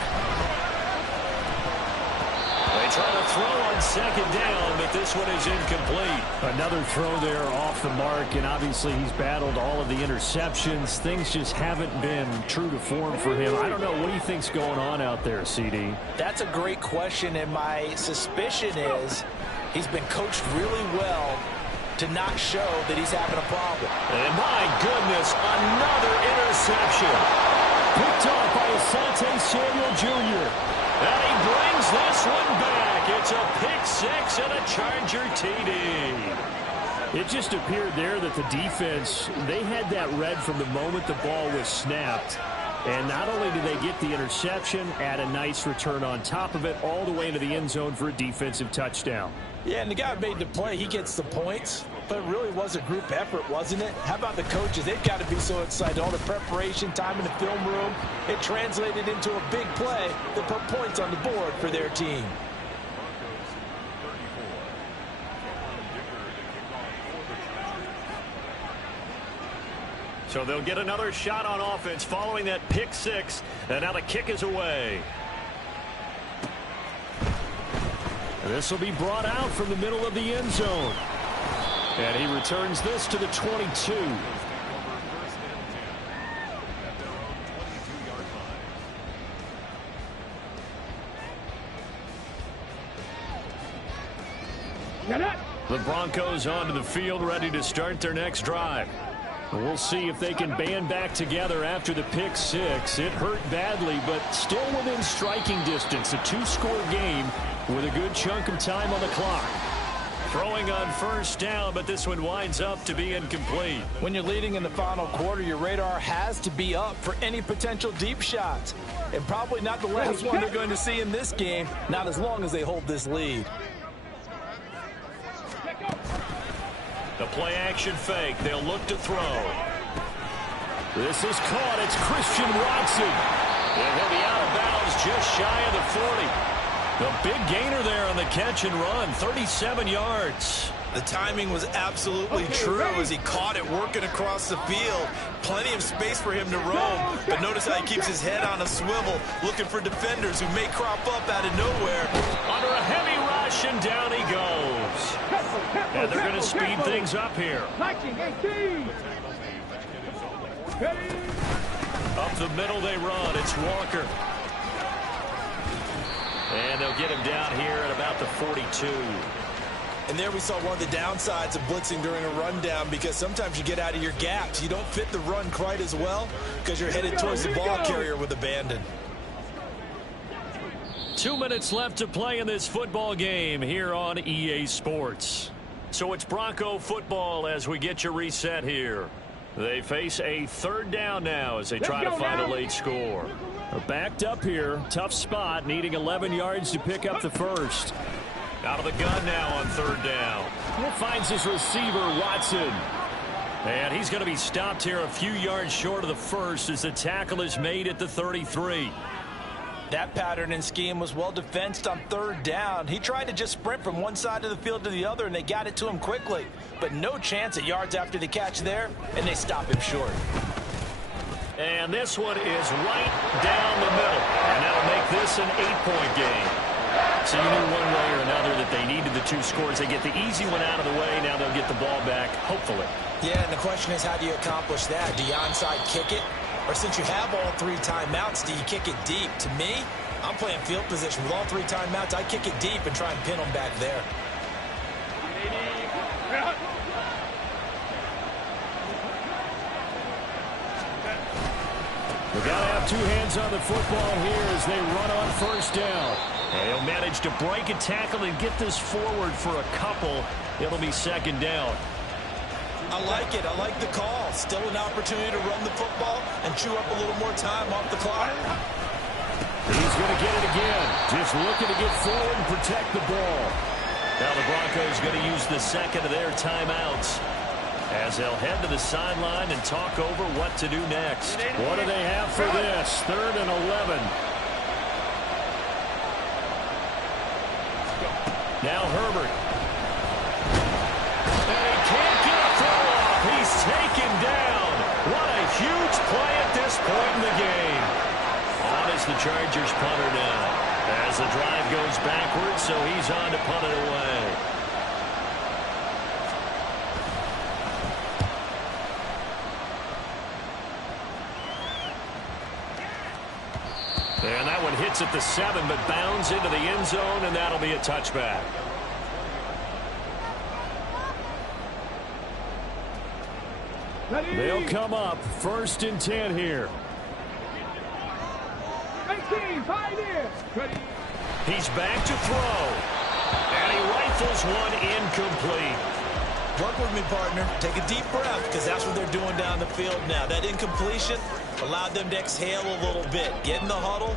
It's trying to throw on second down, but this one is incomplete. Another throw there off the mark, and obviously he's battled all of the interceptions. Things just haven't been true to form for him. I don't know. What do you think's going on out there, CD? That's a great question, and my suspicion is he's been coached really well to not show that he's having a problem. And my goodness, another interception. Picked off by Asante Samuel Jr. And he brings this one back. It's a pick six and a Charger TD. It just appeared there that the defense, they had that read from the moment the ball was snapped. And not only did they get the interception, add a nice return on top of it, all the way into the end zone for a defensive touchdown. Yeah, and the guy who made the play, he gets the points. But it really was a group effort, wasn't it? How about the coaches? They've got to be so excited. All the preparation, time in the film room, it translated into a big play that put points on the board for their team. So they'll get another shot on offense following that pick six. And now the kick is away. This will be brought out from the middle of the end zone. And he returns this to the 22. The Broncos onto the field, ready to start their next drive. We'll see if they can band back together after the pick six. It hurt badly, but still within striking distance. A two-score game with a good chunk of time on the clock. Throwing on first down, but this one winds up to be incomplete. When you're leading in the final quarter, your radar has to be up for any potential deep shots. And probably not the last one they're going to see in this game, not as long as they hold this lead. The play-action fake. They'll look to throw. This is caught. It's Christian Watson. And he'll be out of bounds just shy of the 40. The big gainer there on the catch and run, 37 yards. The timing was absolutely true as he caught it working across the field. Plenty of space for him to roam. But notice how he keeps his head on a swivel, looking for defenders who may crop up out of nowhere. Under a heavy rush, and down he goes. And they're going to speed things up here. Up the middle they run. It's Walker. And they'll get him down here at about the 42. And there we saw one of the downsides of blitzing during a rundown, because sometimes you get out of your gaps. You don't fit the run quite as well because you're headed towards the ball carrier with abandon. 2 minutes left to play in this football game here on EA Sports. So it's Bronco football as we get you reset here. They face a third down now as they try to find a late score. Backed up here, tough spot, needing 11 yards to pick up the first. Out of the gun now on third down. He finds his receiver, Watson. And he's going to be stopped here a few yards short of the first as the tackle is made at the 33. That pattern and scheme was well defensed on third down. He tried to just sprint from one side of the field to the other, and they got it to him quickly. But no chance at yards after the catch there, and they stop him short. And this one is right down the middle. And that'll make this an 8-point game. So you knew one way or another that they needed the two scores. They get the easy one out of the way. Now they'll get the ball back, hopefully. Yeah, and the question is, how do you accomplish that? Do you onside kick it? Or since you have all three timeouts, do you kick it deep? To me, I'm playing field position. With all three timeouts, I kick it deep and try and pin them back there. We got to have two hands on the football here as they run on first down. And he'll manage to break a tackle and get this forward for a couple. It'll be second down. I like it. I like the call. Still an opportunity to run the football and chew up a little more time off the clock. He's going to get it again. Just looking to get forward and protect the ball. Now the Broncos going to use the second of their timeouts as they'll head to the sideline and talk over what to do next. What do they have for this? 3rd and 11. Now Herbert. And he can't get a throw off. He's taken down. What a huge play at this point in the game. On is the Chargers punter now. As As the drive goes backwards, so he's on to punt it away. And that one hits at the 7, but bounds into the end zone, and that'll be a touchback. They'll come up 1st and 10 here. 18, pioneer. He's back to throw. And he rifles one incomplete. Work with me, partner. Take a deep breath, because that's what they're doing down the field now. That incompletion allowed them to exhale a little bit. Get in the huddle,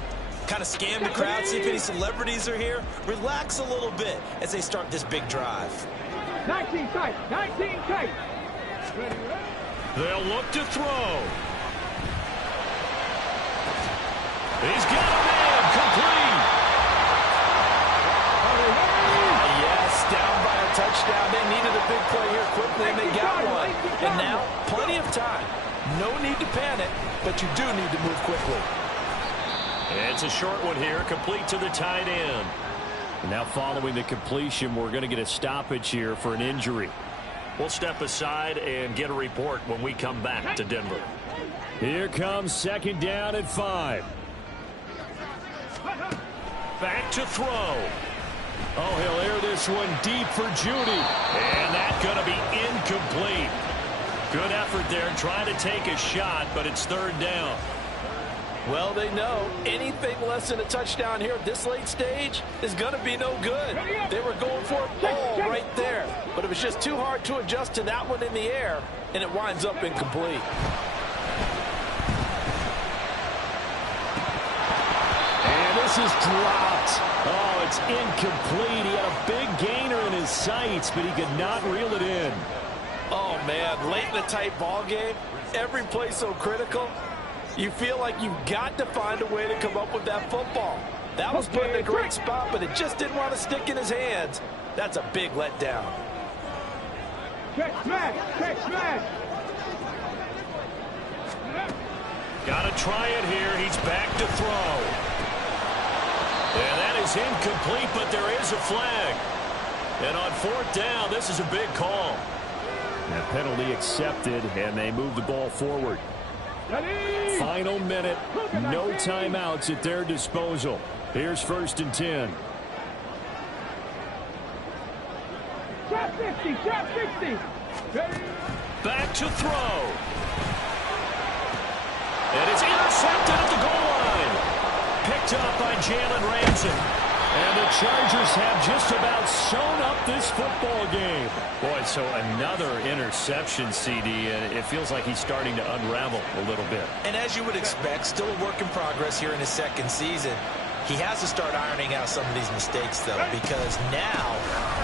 kind of scan the crowd, see if any celebrities are here. Relax a little bit as they start this big drive. 19 tight, 19 tight. They'll look to throw. He's got a man, complete. Yes, down by a touchdown. They needed a big play here quickly, and they got one. And now, plenty of time. No need to panic, but you do need to move quickly. It's a short one here, complete to the tight end. Now following the completion, we're going to get a stoppage here for an injury. We'll step aside and get a report when we come back to Denver. Here comes 2nd down and 5. Back to throw. Oh, he'll air this one deep for Judy. And that's going to be incomplete. Good effort there trying to take a shot, but it's 3rd down. Well, they know anything less than a touchdown here at this late stage is going to be no good. They were going for it all right there, but it was just too hard to adjust to that one in the air, and it winds up incomplete. And this is dropped. Oh, it's incomplete. He had a big gainer in his sights, but he could not reel it in. Oh, man, late in a tight ball game, every play so critical. You feel like you've got to find a way to come up with that football. That was put in a great spot, but it just didn't want to stick in his hands. That's a big letdown. Check smash, check smash. Got to try it here. He's back to throw. And that is incomplete, but there is a flag. And on 4th down, this is a big call. The penalty accepted, and they move the ball forward. Final minute, no timeouts at their disposal. Here's 1st and 10. Trap 50, trap 60. Back to throw. And it's intercepted at the goal line. Picked up by Jalen Ramsey. And the Chargers have just about sewn up this football game. Boy, so another interception, CD, and it feels like he's starting to unravel a little bit. And as you would expect, still a work in progress here in his 2nd season. He has to start ironing out some of these mistakes, though, because now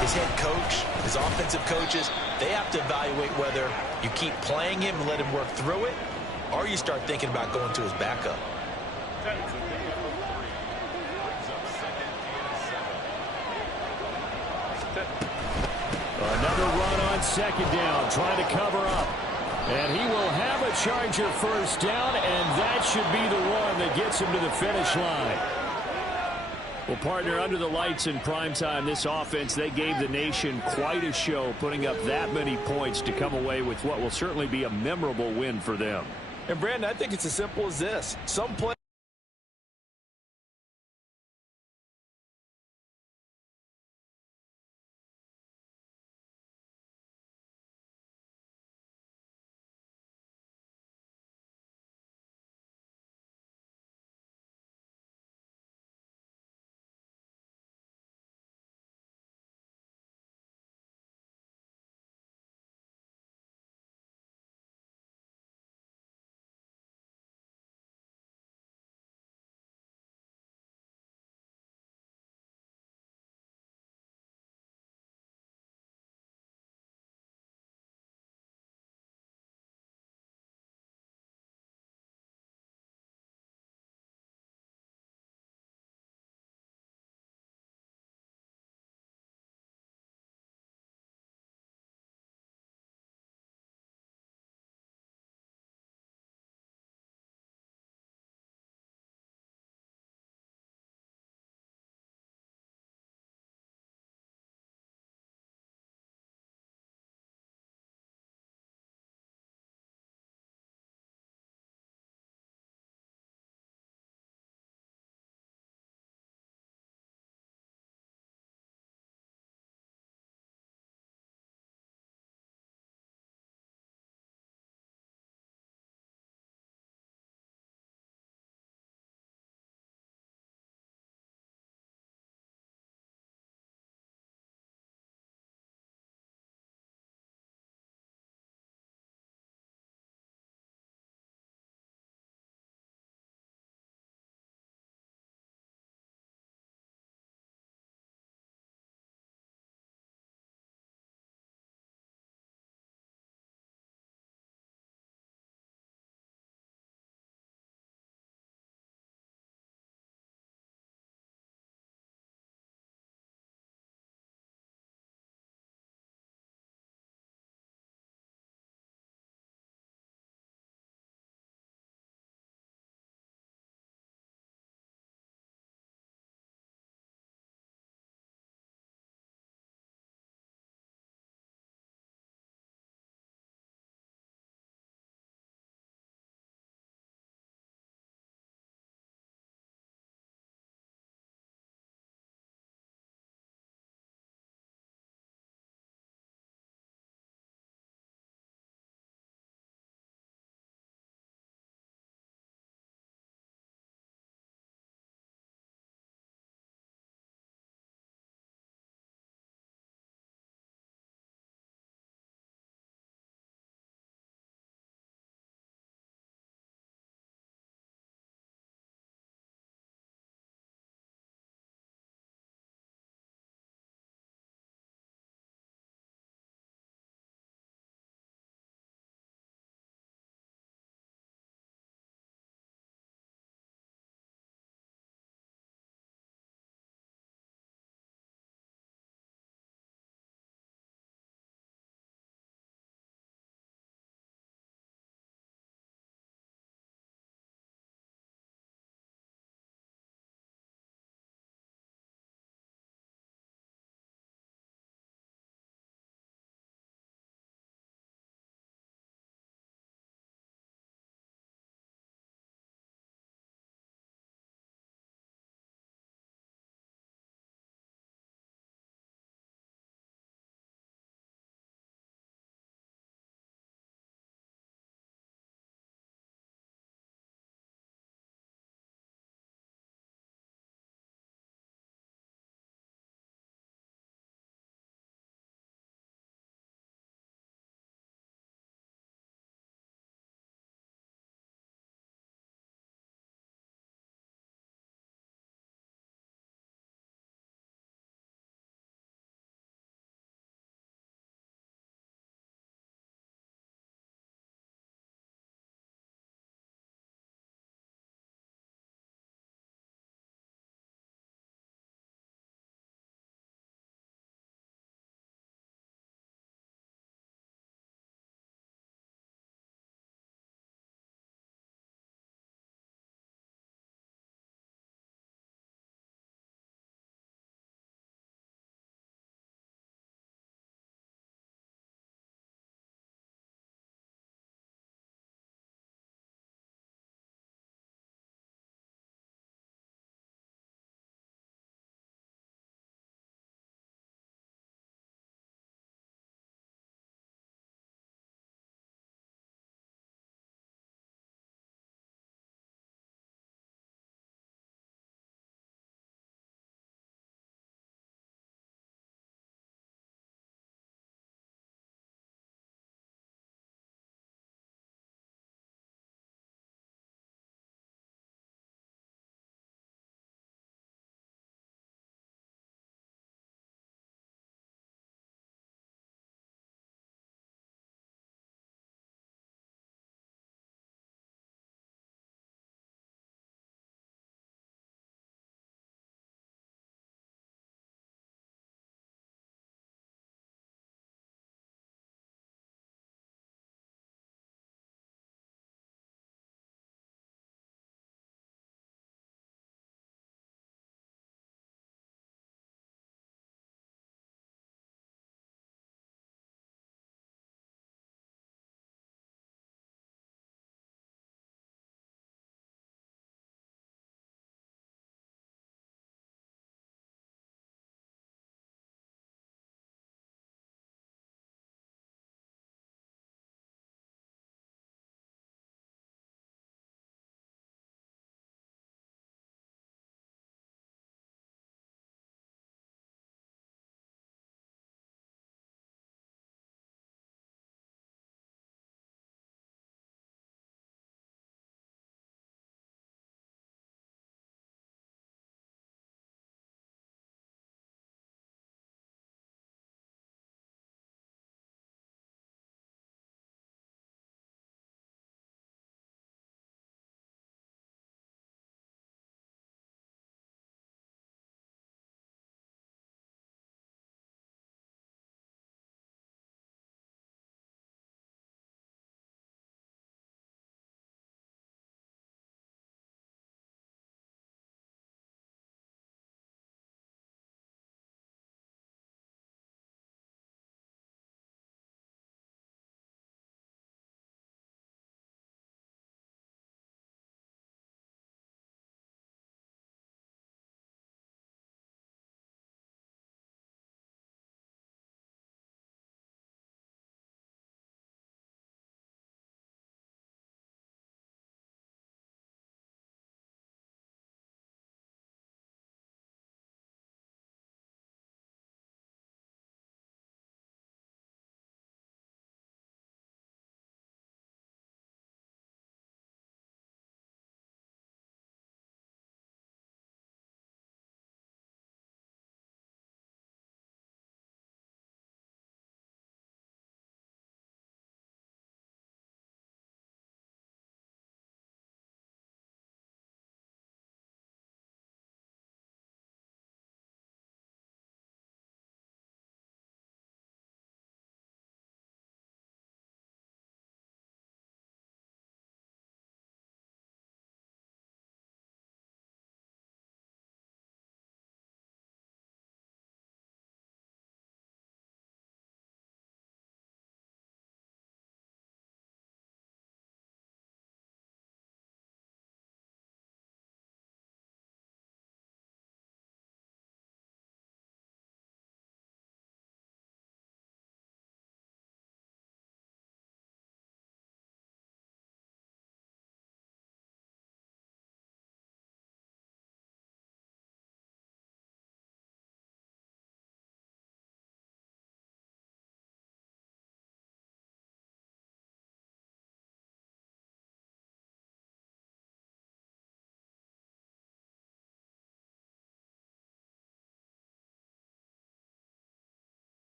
his head coach, his offensive coaches, they have to evaluate whether you keep playing him and let him work through it, or you start thinking about going to his backup. Another run on 2nd down, trying to cover up. And he will have a Charger 1st down, and that should be the one that gets him to the finish line. Well, partner, under the lights in primetime, this offense, they gave the nation quite a show, putting up that many points to come away with what will certainly be a memorable win for them. And, Brandon, I think it's as simple as this. Some play